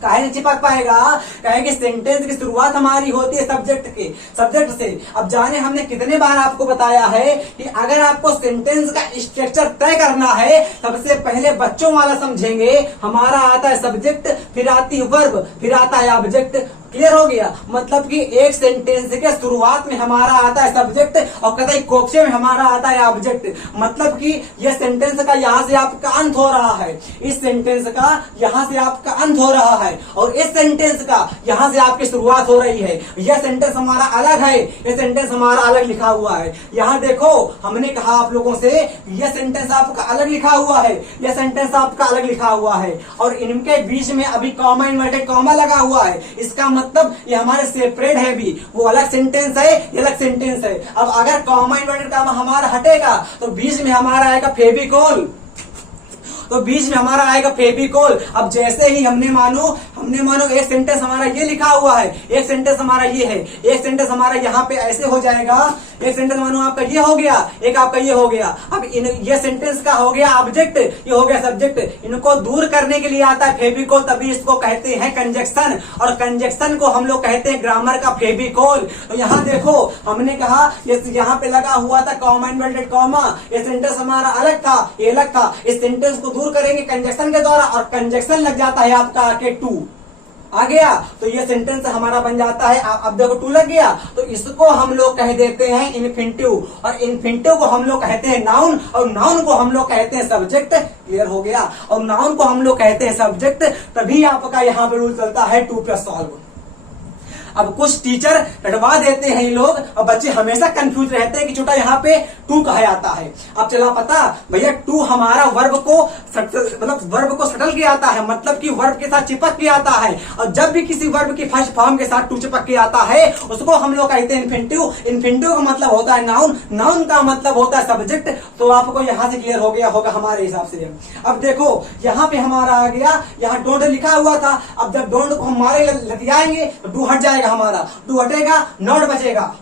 काहे नहीं चिपक पाएगा, काहे कि सेंटेंस की शुरुआत हमारी होती है सब्जेक्ट से। अब जाने हमने कितने बार आपको बताया है कि अगर आपको सेंटेंस का स्ट्रक्चर तय करना है सबसे पहले बच्चों वाला समझेंगे। हमारा आता है सब्जेक्ट, फिर आती है वर्ब, फिर आता है ऑब्जेक्ट। क्लियर हो गया? मतलब कि एक सेंटेंस के शुरुआत में हमारा आता है सब्जेक्ट और कतई कोपचे में हमारा आता है ऑब्जेक्ट। मतलब कि यह सेंटेंस का यहाँ से आपका अंत हो रहा है, इस सेंटेंस का यहाँ से आपका अंत हो रहा है। है और इस सेंटेंस का यहाँ से आपकी शुरुआत हो रही है। यह सेंटेंस हमारा अलग है, यह सेंटेंस हमारा अलग लिखा हुआ है। यहाँ देखो हमने कहा आप लोगों से यह सेंटेंस आपका अलग लिखा हुआ है, यह सेंटेंस आपका अलग लिखा हुआ है और इनके बीच में अभी कॉमा इन्वर्टेड कॉमा लगा हुआ है। इसका मतलब ये हमारे सेपरेट है, भी वो अलग सेंटेंस है, ये अलग सेंटेंस है। अब अगर कॉमा इन्वर्टेड कॉमा हमारा हटेगा तो बीच में हमारा आएगा फेविकोल, तो बीच में हमारा आएगा फेविकोल। अब जैसे ही हमने मानो एक सेंटेंस हमारा ये लिखा हुआ है, एक सेंटेंस हमारा ये है, एक सेंटेंस हमारा यहाँ पे ऐसे हो जाएगा, एक सेंटेंस मानो आपका ये हो गया, एक आपका ये हो गया। अब ये सेंटेंस का हो गया ऑब्जेक्ट, ये हो गया सब्जेक्ट। इनको दूर करने के लिए आता है फेविकोल, तभी इसको कहते हैं कंजक्शन और कंजक्शन को हम लोग कहते हैं ग्रामर का फेविकोल। तो यहाँ देखो हमने कहा ये यहाँ पे लगा हुआ था कॉमा इन्वर्टेड कॉमा, ये सेंटेंस हमारा अलग था, ये अलग था। इस सेंटेंस को दूर करेंगे कंजक्शन के द्वारा और कंजक्शन लग जाता है आपका आके टू आ गया, तो ये सेंटेंस हमारा बन जाता है। अब देखो टू लग गया तो इसको हम लोग कह देते हैं इन्फिनिटिव और इन्फिनिटिव को हम लोग कहते हैं नाउन और नाउन को हम लोग कहते हैं सब्जेक्ट। क्लियर हो गया? और नाउन को हम लोग कहते हैं सब्जेक्ट, तभी आपका यहाँ पे रूल चलता है 2+सॉल्व। अब कुछ टीचर रटवा देते हैं ये लोग और बच्चे हमेशा कंफ्यूज रहते हैं कि छोटा यहाँ पे टू कहा जाता है। अब चला पता भैया टू हमारा वर्ब को सटल के आता है, मतलब कि वर्ब के साथ चिपक के आता है और जब भी किसी वर्ब की फर्स्ट फॉर्म के साथ टू चिपक के आता है उसको हम लोग कहते हैं इन्फिनिटिव। इन्फिनिटिव का मतलब होता है नाउन, नाउन का मतलब होता है सब्जेक्ट। तो आपको यहाँ से क्लियर हो गया होगा हमारे हिसाब से। अब देखो यहाँ पे हमारा आ गया, यहाँ डोंट लिखा हुआ था, अब जब डोंट को हमारे लतियाएंगे तो डू हट जाएगा, हमारा टू हटेगा, नॉट बचेगा,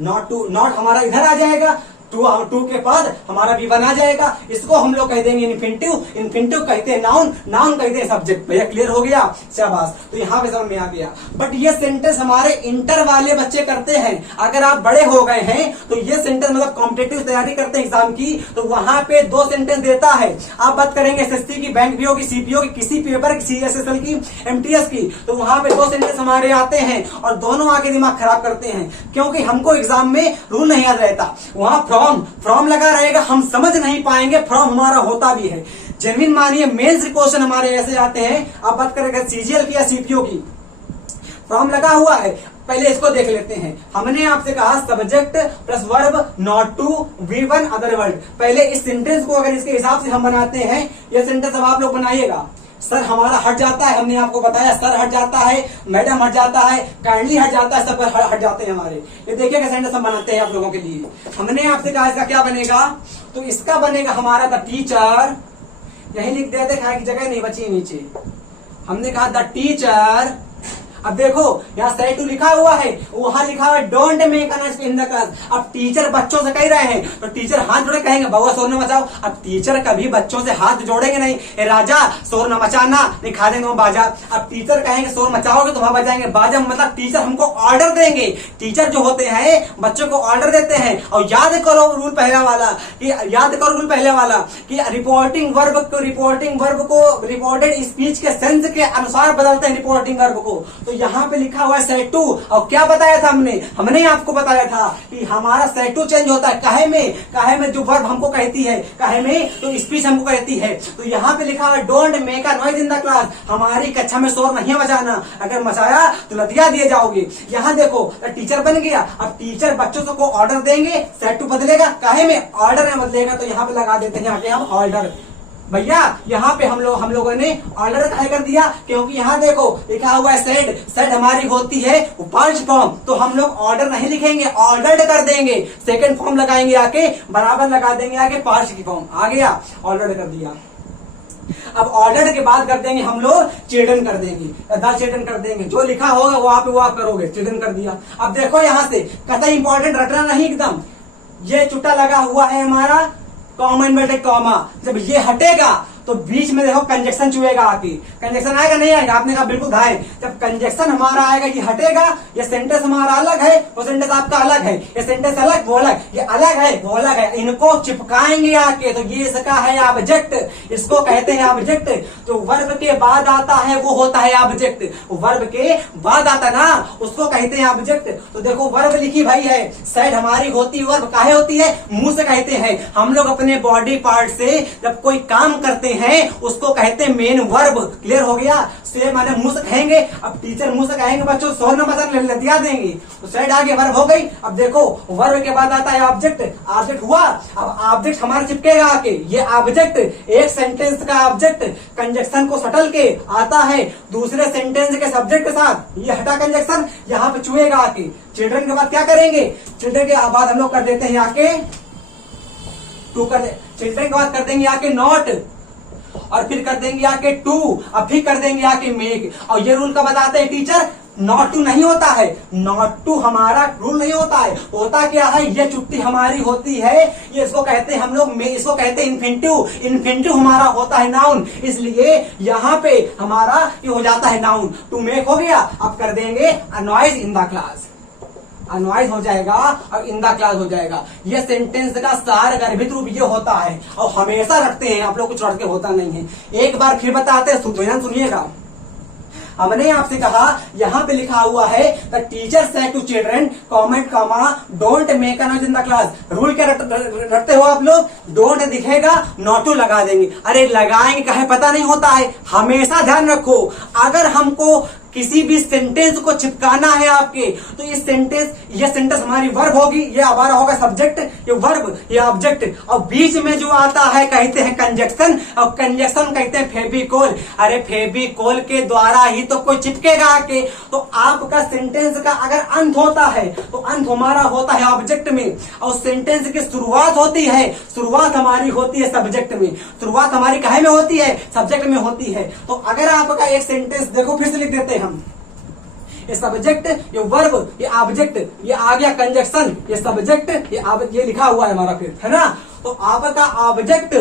नॉट हमारा इधर आ जाएगा, टू के बाद हमारा V1 आ जाएगा। इसको हम लोग कह देंगे इन्फिनिटिव। इन्फिनिटिव कहते हैं नाउन, नाउन कहते हैं सब्जेक्ट। भैया क्लियर हो गया? शाबाश। तो यहाँ पे समझ में आ गया। बट ये सेंटेंस हमारे इंटर वाले बच्चे करते हैं। अगर आप बड़े हो गए हैं तो ये सेंटेंस मतलब कॉम्पिटेटिव तैयारी करते हैं एग्जाम की, तो वहां पे 2 सेंटेंस देता है। आप बात करेंगे SSC की, बैंक पीओ की, सीपीओ की, किसी पेपर की, CSSL की, MTS की, तो वहां पे 2 सेंटेंस हमारे आते हैं और दोनों आके दिमाग खराब करते हैं क्योंकि हमको एग्जाम में रूल नहीं याद रहता। वहां फ्रॉम लगा रहेगा, हम समझ नहीं पाएंगे फ्रॉम हमारा होता भी है। जेन्युइन मानिए मेंस क्वेश्चन हमारे ऐसे आते हैं। आप बात करेंगे CGL की या CPO की, फ्रॉम लगा हुआ है। पहले इसको देख लेते हैं। हमने आपसे कहा subject plus verb not to V1 other word. पहले इस सेंटेंस को अगर इसके हिसाब से हम बनाते हैं, यह सेंटेंस अब आप लोग बनाइएगा। सर हमारा हट जाता है, हमने आपको बताया सर हट जाता है, मैडम हट जाता है, काइंडली हट जाता है, सब हट जाते हैं हमारे। ये देखिए कैसे सेंटेंस हम बनाते हैं आप लोगों के लिए। हमने आपसे कहा इसका क्या बनेगा, तो इसका बनेगा हमारा द टीचर, यही लिख देते खाए की जगह नहीं बची नीचे। हमने कहा द टीचर, अब देखो यहाँ सेट टू लिखा हुआ है, वहां लिखा हुआ है don't make an in the class. अब टीचर बच्चों से कह रहे हैं तो टीचर हाथ जोड़े कहेंगे बउआ शोर न मचाओ। अब टीचर कभी बच्चों से हाथ जोड़ेंगे नहीं, ए राजा शोर न मचाना, दिखा देंगे वो बाजा। अब टीचर कहेंगे शोर मचाओगे तो वहां बजाएंगे बाजा, मतलब टीचर हमको ऑर्डर देंगे। टीचर जो होते हैं बच्चों को ऑर्डर देते हैं। और याद करो रूल पहले वाला कि रिपोर्टिंग वर्ब को रिपोर्टेड स्पीच के सेंस के अनुसार बदलते हैं रिपोर्टिंग वर्ब को। तो यहाँ पे लिखा हुआ है सेट टू, और क्या बताया था हमने आपको बताया था कि हमारा सेट टू चेंज होता है काहे में जो वर्ब हमको कहती है, काहे में तो स्पीच हमको कहती है। तो यहाँ पे लिखा हुआ है don't make a noise in the class, हमारी कक्षा में शोर नहीं मचाना, अगर मचाया तो लतिया दिए जाओगे। यहाँ देखो टीचर बन गया। अब टीचर बच्चों को ऑर्डर देंगे, सेट टू बदलेगा, काहे में ऑर्डर में बदलेगा। तो यहाँ पे लगा देते हैं आगे हम ऑर्डर। भैया यहाँ पे हम लोगों ने ऑर्डर काहे कर दिया, क्योंकि यहाँ देखो लिखा हुआ है सेड हमारी होती है 5 फॉर्म, तो हम लोग ऑर्डर नहीं लिखेंगे, ऑर्डर्ड कर देंगे। सेकंड फॉर्म लगाएंगे आके, बराबर लगा देंगे आके 5 की फॉर्म, आ गया ऑर्डर कर दिया। अब ऑर्डर के बाद कर देंगे हम लोग चिल्ड्रन कर देंगे, चिल्ड्रन कर देंगे, जो लिखा होगा वहां पे वो आप करोगे, चिल्ड्रन कर दिया। अब देखो यहाँ से कतई इंपॉर्टेंट रटना नहीं एकदम, ये चुट्टा लगा हुआ है हमारा कॉमा इन्वर्टेड कॉमा, जब ये हटेगा तो बीच में देखो कंजक्शन चुएगा आके, कंजक्शन आएगा नहीं आएगा, आपने कहा बिल्कुल घायल। जब कंजक्शन हमारा आएगा ये हटेगा, ये सेंटेंस हमारा अलग है, वो सेंटेंस आपका अलग है, ये सेंटेंस अलग वो अलग, ये अलग है वो अलग है, इनको चिपकाएंगे आके, तो ये इसका है ऑब्जेक्ट, इसको कहते हैं ऑब्जेक्ट। तो वर्ब के बाद आता है वो होता है ऑब्जेक्ट, वर्ब के बाद आता ना उसको कहते हैं ऑब्जेक्ट। तो देखो वर्ब लिखी भाई है, साइड हमारी होती वर्ब काहे होती है, मुंह से कहते हैं हम लोग अपने बॉडी पार्ट से जब कोई काम करते हैं उसको कहते हैं मेन वर्ब। क्लियर हो गया? से माने मुंह से कहेंगे, अब टीचर मुंह से कहेंगे बच्चों 100 नंबर लतिया देंगे, तो सेट आगे वर्ब हो गई। अब देखो वर्ब के बाद आता है ऑब्जेक्ट। ऑब्जेक्ट हुआ, अब ऑब्जेक्ट हमारा चिपकेगा आके, ये ऑब्जेक्ट एक सेंटेंस का ऑब्जेक्ट कंजक्शन को सटल के आता है दूसरे सेंटेंस के सब्जेक्ट के साथ, ये हटा कंजक्शन यहाँ पे छुएगा आके। चिल्ड्रन के बाद क्या करेंगे? चिल्ड्रन के बाद हम लोग कर देते हैं आके टू कर दे, चिल्ड्रन के बाद कर देंगे आके नॉट, और फिर कर देंगे आके टू, अब फिर कर देंगे आके मेक। और ये रूल का बताते हैं टीचर, नॉट टू नहीं होता है, नॉट टू हमारा रूल नहीं होता है। होता क्या है? ये छुट्टी हमारी होती है, ये इसको कहते हैं हम लोग, इसको कहते हैं इन्फिनिटिव। इन्फिनिटिव हमारा होता है नाउन, इसलिए यहाँ पे हमारा ये हो जाता है नाउन। टू मेक हो गया, अब कर देंगे annoys in the class, annoys हो जाएगा और इन द क्लास हो जाएगा। ये सेंटेंस का सार गर्भित रूप ये होता है, और हमेशा रखते हैं आप लोग, कुछ रट के होता नहीं है। एक बार फिर बताते हैं, सुनिएगा। हमने आपसे कहा यहाँ पे लिखा हुआ है the teacher said to children comment comma don't make a noise in the class. Rule क्या रखते हो आप लोग? डोंट दिखेगा नॉट टू लगा देंगे। अरे लगाएंगे कहे पता नहीं होता है, हमेशा ध्यान रखो अगर हमको किसी भी सेंटेंस को चिपकाना है आपके, तो ये सेंटेंस हमारी वर्ब होगी, ये हमारा होगा सब्जेक्ट, ये वर्ब, ये ऑब्जेक्ट, और बीच में जो आता है कहते हैं कंजक्शन, और कंजक्शन कहते हैं फेविकोल। अरे फेविकोल के द्वारा ही तो कोई चिपकेगा आके। तो आपका सेंटेंस का अगर अंत होता है तो अंत हमारा होता है ऑब्जेक्ट में, और सेंटेंस की शुरुआत होती है, शुरुआत हमारी होती है सब्जेक्ट में। शुरुआत हमारी काहे में होती है? सब्जेक्ट में होती है। तो अगर आपका एक सेंटेंस देखो, फिर से लिख देते हैं हम, ये सब्जेक्ट, ये वर्ब, ये ऑब्जेक्ट, ये आ गया कंजक्शन, ये सब्जेक्ट, ये लिखा हुआ है हमारा फिर, है ना? तो आपका ऑब्जेक्ट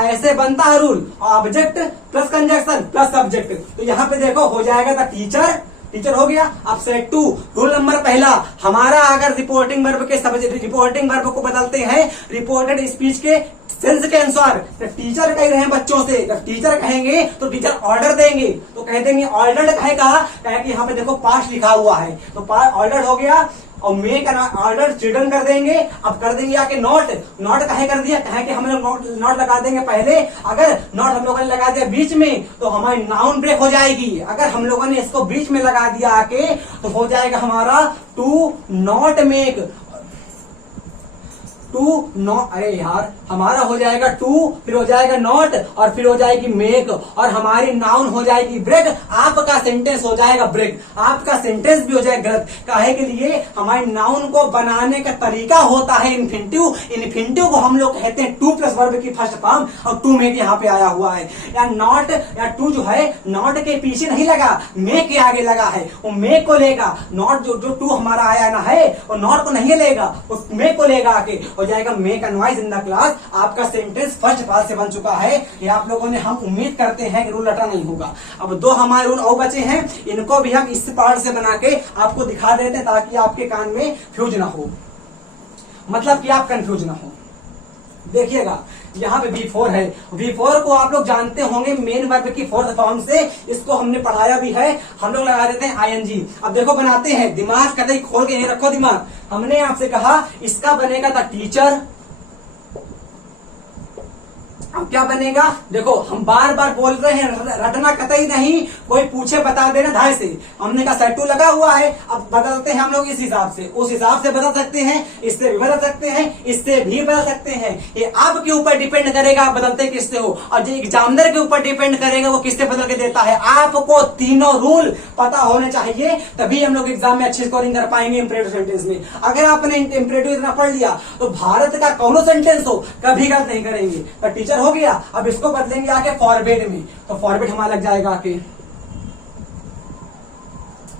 ऐसे बनता है rule, object plus conjunction plus subject. तो यहाँ पे देखो हो जाएगा द टीचर, टीचर हो गया। अब सेट टू, रूल नंबर पहला हमारा, अगर रिपोर्टिंग वर्ब के रिपोर्टिंग वर्ब को बदलते हैं रिपोर्टेड स्पीच के सेंस के अनुसार, टीचर कह रहे हैं बच्चों से, जब टीचर कहेंगे तो टीचर ऑर्डर देंगे, तो कह देंगे ऑर्डर कहे कहा, कि यहाँ पे देखो पास्ट लिखा हुआ है, तो पास्ट ऑर्डर हो गया। और मेक ऑर्डर चिल्ड्रन कर देंगे। अब कर देंगे आके नॉट, नॉट कहे कर दिया, कहे कि हम लोग नॉट लगा देंगे पहले। अगर नॉट हम लोगों ने लगा दिया बीच में तो हमारी नाउन ब्रेक हो जाएगी। अगर हम लोगों ने इसको बीच में लगा दिया आके तो हो जाएगा हमारा to not make, to not, अरे यार हमारा हो जाएगा टू, फिर हो जाएगा नॉट, और फिर हो जाएगी मेक, और हमारी नाउन हो जाएगी ब्रेक। आपका सेंटेंस हो जाएगा ब्रेक, आपका सेंटेंस भी हो जाएगा गलत। काहे के लिए? हमारी नाउन को बनाने का तरीका होता है इन्फिनिटिव। इन्फिनिटिव को हम लोग कहते हैं टू प्लस वर्ब की फर्स्ट फॉर्म, और टू मेक यहाँ पे आया हुआ है। या नॉट या टू जो है नॉट के पीछे नहीं लगा, मेक के आगे लगा है, वो मेक को लेगा। नॉट जो टू हमारा आया ना है वो नॉट को नहीं लेगा, वो मेक को लेगा आके, हो जाएगा make a noise in the class. आपका सेंटेंस फर्स्ट पार्ट से बन चुका है। ये आप लोगों ने, हम उम्मीद करते हैं कि रूल रटा नहीं होगा। अब दो हमारे रूल और बचे हैं, इनको भी हम इस पार्ट से बना के आपको दिखा देते हैं ताकि आपके कान में फ्यूज ना हो, मतलब कि आप कंफ्यूज ना हो। देखिएगा यहाँ पे V4 है, V4 को आप लोग जानते होंगे मेन वर्ब की फोर्थ फॉर्म से, इसको हमने पढ़ाया भी है। हम लोग लगा देते हैं ING। अब देखो बनाते हैं, दिमाग कतई खोल के नहीं रखो दिमाग। हमने आपसे कहा इसका बनेगा द टीचर। अब क्या बनेगा? देखो हम बार बार बोल रहे हैं, रटना कतई नहीं, कोई पूछे बता देना धाय से। हमने कहा सेट टू लगा हुआ है, अब बदलते हैं हम लोग इस हिसाब से, उस हिसाब से बदल सकते हैं, इससे भी बदल सकते हैं, इससे भी बदल सकते हैं। ये आपके ऊपर डिपेंड करेगा आप बदलते किससे हो, और जो एग्जामिनर के ऊपर डिपेंड करेगा वो किससे बदल के देता है। आपको तीनों रूल पता होने चाहिए, तभी हम लोग एग्जाम में अच्छी स्कोरिंग कर पाएंगे इंपरेटिव सेंटेंस में। अगर आपने इंपरेटिव इतना पढ़ लिया तो भारत का कौन सेंटेंस हो कभी गलत नहीं करेंगे। तो टीचर हो गया, अब इसको बदलेंगे आगे फॉरवर्ड में, तो फॉरवर्ड हमारा लग जाएगा आके।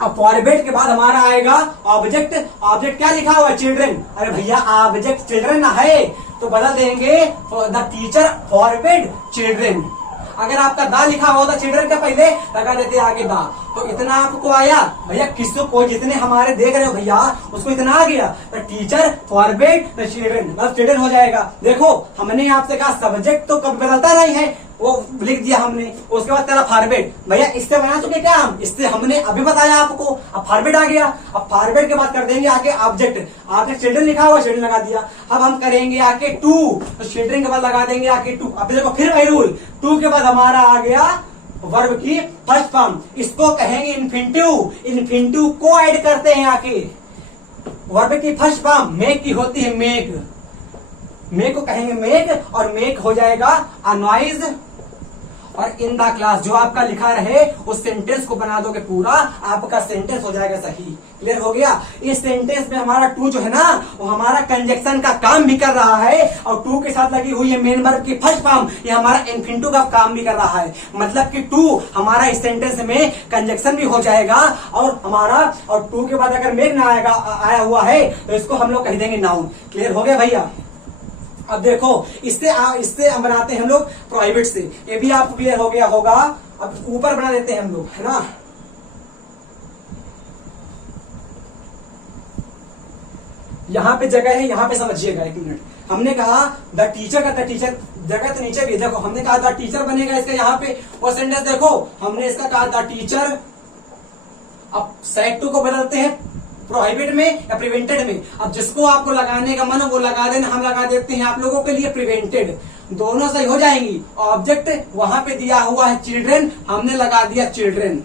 अब फॉरवर्ड के बाद हमारा आएगा ऑब्जेक्ट। ऑब्जेक्ट क्या लिखा हुआ है? चिल्ड्रन। अरे भैया ऑब्जेक्ट चिल्ड्रन ना है, तो बदल देंगे द टीचर फॉरवर्ड चिल्ड्रन। अगर आपका दा लिखा होता चिल्ड्रन का पहले लगा देते आगे दा, तो इतना आपको आया भैया। किसको कोई जितने हमारे देख रहे हो भैया उसको इतना आ गया, तो टीचर फॉरवर्ड द चिल्ड्रन, बस चिल्ड्रन हो जाएगा। देखो हमने आपसे कहा सब्जेक्ट तो कभी बदलता नहीं है, वो लिख दिया हमने। उसके बाद तेरा फॉरवर्ड, भैया इससे बना चुके क्या हम, इससे हमने अभी बताया आपको। अब फॉरवर्ड आ गया, अब फॉरवर्ड के बाद कर देंगे आके ऑब्जेक्ट, आके चिल्ड्रन लिखा हुआ चिल्ड्रन लगा दिया। अब हम करेंगे आके टू, तो चिल्ड्रन के बाद लगा देंगे आके टू। अब देखो फिर वही रूल, टू के बाद हमारा आ गया वर्ब की फर्स्ट फॉर्म, इसको कहेंगे इन्फिनिटिव। इन्फिनिटिव को ऐड करते हैं आके, वर्ब की फर्स्ट फॉर्म मेक की होती है मेक, मेक को कहेंगे मेक, और मेक हो जाएगा अनॉइज और इन द क्लास। जो आपका लिखा रहे उस सेंटेंस को बना दोगे पूरा, आपका सेंटेंस हो जाएगा सही। क्लियर हो गया। इस सेंटेंस में हमारा टू जो है ना, वो हमारा कंजक्शन का काम भी कर रहा है, और टू के साथ लगी हुई है मेन वर्ब की फर्स्ट फॉर्म, ये हमारा इन्फिनिटिव का काम भी कर रहा है। मतलब कि टू हमारा इस सेंटेंस में कंजक्शन भी हो जाएगा, और हमारा, और टू के बाद अगर मेक ना आया हुआ है तो इसको हम लोग कह देंगे नाउन। क्लियर हो गया भैया। अब देखो इससे हम बनाते हैं हम लोग प्रोहिबिट से, ये भी आपको क्लियर हो गया होगा। अब ऊपर बना देते हैं हम लोग, है ना। यहां पे जगह है, यहां पे समझिएगा एक मिनट। हमने कहा द टीचर का, द टीचर जगह तो नीचे भी देखो, हमने कहा द टीचर बनेगा इसका यहाँ पे, और सेंटेंस देखो हमने इसका कहा द टीचर। अब साइड टू को बदलते हैं प्रोहिबिट में या प्रिवेंटेड में। अब जिसको आपको लगाने का मन हो वो लगा देना, हम लगा देते हैं आप लोगों के लिए प्रिवेंटेड, दोनों सही हो जाएंगी। ऑब्जेक्ट वहां पे दिया हुआ है चिल्ड्रन, हमने लगा दिया चिल्ड्रन।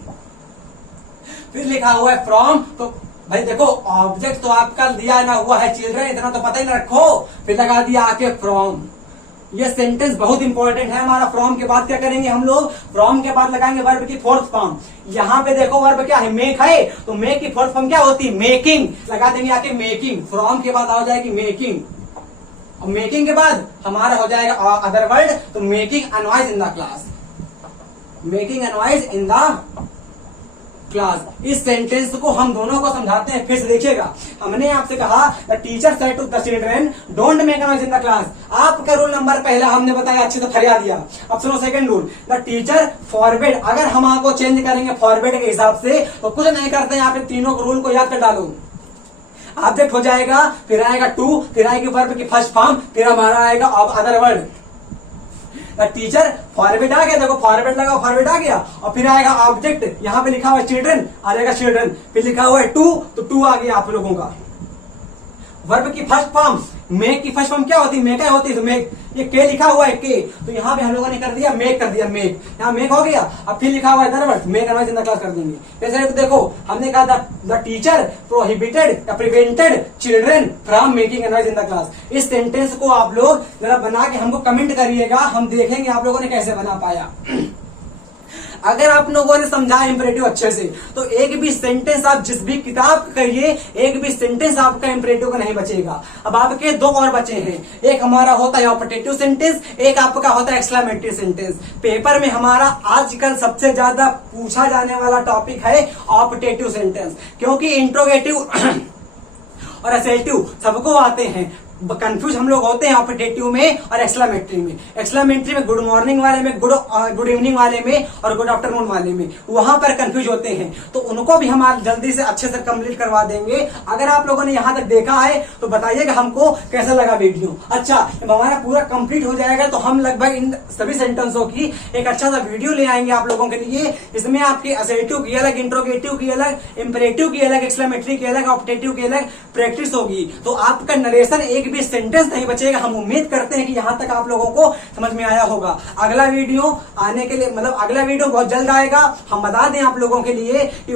फिर लिखा हुआ है फ्रॉम, तो भाई देखो ऑब्जेक्ट तो आपका दिया ना हुआ है चिल्ड्रन, इतना तो पता ही ना रखो, फिर लगा दिया आके फ्रॉम। ये सेंटेंस बहुत इंपॉर्टेंट है हमारा। फ्रॉम के बाद क्या करेंगे हम लोग, फ्रॉम के बाद लगाएंगे वर्ब की फोर्थ फॉर्म। यहाँ पे देखो वर्ब क्या है, मेक है, तो मेक की फोर्थ फॉर्म क्या होती है, मेकिंग, लगा देंगे आके मेकिंग। फ्रॉम के बाद आ जाएगी मेकिंग, और मेकिंग के बाद हमारा हो जाएगा अदर वर्ड, तो making a noise in the class, making a noise in the class. इस सेंटेंस को हम दोनों को समझाते हैं, फिर से देखिएगा। हमने आपसे कहा the teacher said to the children don't make noise in the class. आपका रूल नंबर पहला हमने बताया, अच्छे से फरिया दिया। अब सुनो second rule, the teacher forward. अगर हम आपको चेंज करेंगे फॉरवर्ड के हिसाब से तो कुछ नहीं करते हैं, आप तीनों रूल को याद कर डालो। ऑब्जेक्ट हो जाएगा, फिर आएगा टू, फिर आएगी वर्ब की फर्स्ट फॉर्म, फिर हमारा आएगा अदर वर्ड। टीचर फॉरवर्ड आ गया, देखो फॉरवर्ड लगा, फॉरवर्ड आ गया, और फिर आएगा ऑब्जेक्ट, यहाँ पे लिखा हुआ है चिल्ड्रन, आ जाएगा चिल्ड्रन, फिर लिखा हुआ है टू, तो टू आ गया आप लोगों का। वर्ब की फर्स्ट फॉर्म, मेक की फर्स्ट फॉर्म क्या होती है, मेक होती है, तो मेक, ये के लिखा हुआ है के, तो यहाँ पे हम लोगों ने कर दिया मेक, कर दिया मेक, यहाँ मेक हो गया। अब फिर लिखा हुआ है दरवर्ड, make a noise in the class कर देंगे। जैसे देखो हमने कहा द टीचर प्रोहिबिटेड या prevented children from making a noise in the class. इस सेंटेंस को आप लोग जरा बना के हमको कमेंट करिएगा, हम देखेंगे आप लोगों ने कैसे बना पाया। अगर आप लोगों ने समझा इंपरेटिव अच्छे से, तो एक भी सेंटेंस आप जिस भी किताब करिए, एक भी सेंटेंस आपका इंपरेटिव का नहीं बचेगा। अब आपके दो और बचे हैं, एक हमारा होता है ऑपरेटिव सेंटेंस, एक आपका होता है एक्सक्लेमेटरी सेंटेंस। पेपर में हमारा आजकल सबसे ज्यादा पूछा जाने वाला टॉपिक है ऑपरेटिव सेंटेंस, क्योंकि इंट्रोगेटिव और असेटिव सबको आते हैं। कंफ्यूज हम लोग होते हैं ऑपरेटिव में और एक्सक्लेमेटरी में। एक्सक्लेमेटरी में गुड मॉर्निंग वाले में, गुड इवनिंग वाले में और गुड आफ्टरनून वाले में, वहां पर कंफ्यूज होते हैं, तो उनको भी हम आज जल्दी से अच्छे से कंप्लीट करवा देंगे। अगर आप लोगों ने यहां तक देखा है तो बताइएगा हमको कैसा लगा वीडियो। अच्छा, जब हमारा पूरा कंप्लीट हो जाएगा तो हम लगभग इन सभी सेंटेंसों की एक अच्छा सा वीडियो ले आएंगे आप लोगों के लिए। इसमें आपकी असेटिव की अलग, इंट्रोगेटिव की अलग, इंपरेटिव की अलग, एक्सक्लेमेटरी की अलग, ऑपरेटिव की अलग प्रैक्टिस होगी, तो आपका नरेशन एक भी सेंटेंस नहीं बचेगा। हम उम्मीद करते हैं कि यहां तक आप लोगों को समझ में आया होगा। अगला वीडियो आने के लिए, मतलब अगला वीडियो बहुत जल्द आएगा। हम बता दें आप लोगों के लिए कि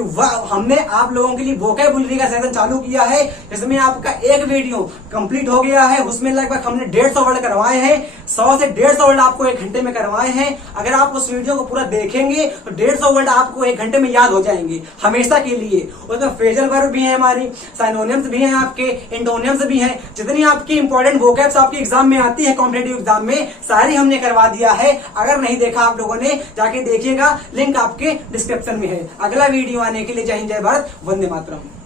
हमने आप लोगों के लिए वोकैबुलरी का सेशन चालू किया है, जिसमें आपका एक वीडियो कंप्लीट हो गया है। उसमें लगभग हमने 150 वर्ड करवाए हैं, 100 से 150 वर्ड आपको एक घंटे में करवाए हैं। अगर आप उस वीडियो को पूरा देखेंगे तो 150 वर्ड आपको एक घंटे में याद हो जाएंगे हमेशा के लिए। उसमें फ्रेजल वर्ब भी है, हमारी साइनोनिम्स भी हैं, आपके एंटोनिम्स भी हैं। जितनी आपकी इंपॉर्टेंट वोकैब्स आपकी एग्जाम में आती है कॉम्पिटिटिव एग्जाम में, सारी हमने करवा दिया है। अगर नहीं देखा आप लोगों ने, जाके देखिएगा, लिंक आपके डिस्क्रिप्शन में है। अगला वीडियो आने के लिए जय हिंद, जय भारत, वंदे मातरम।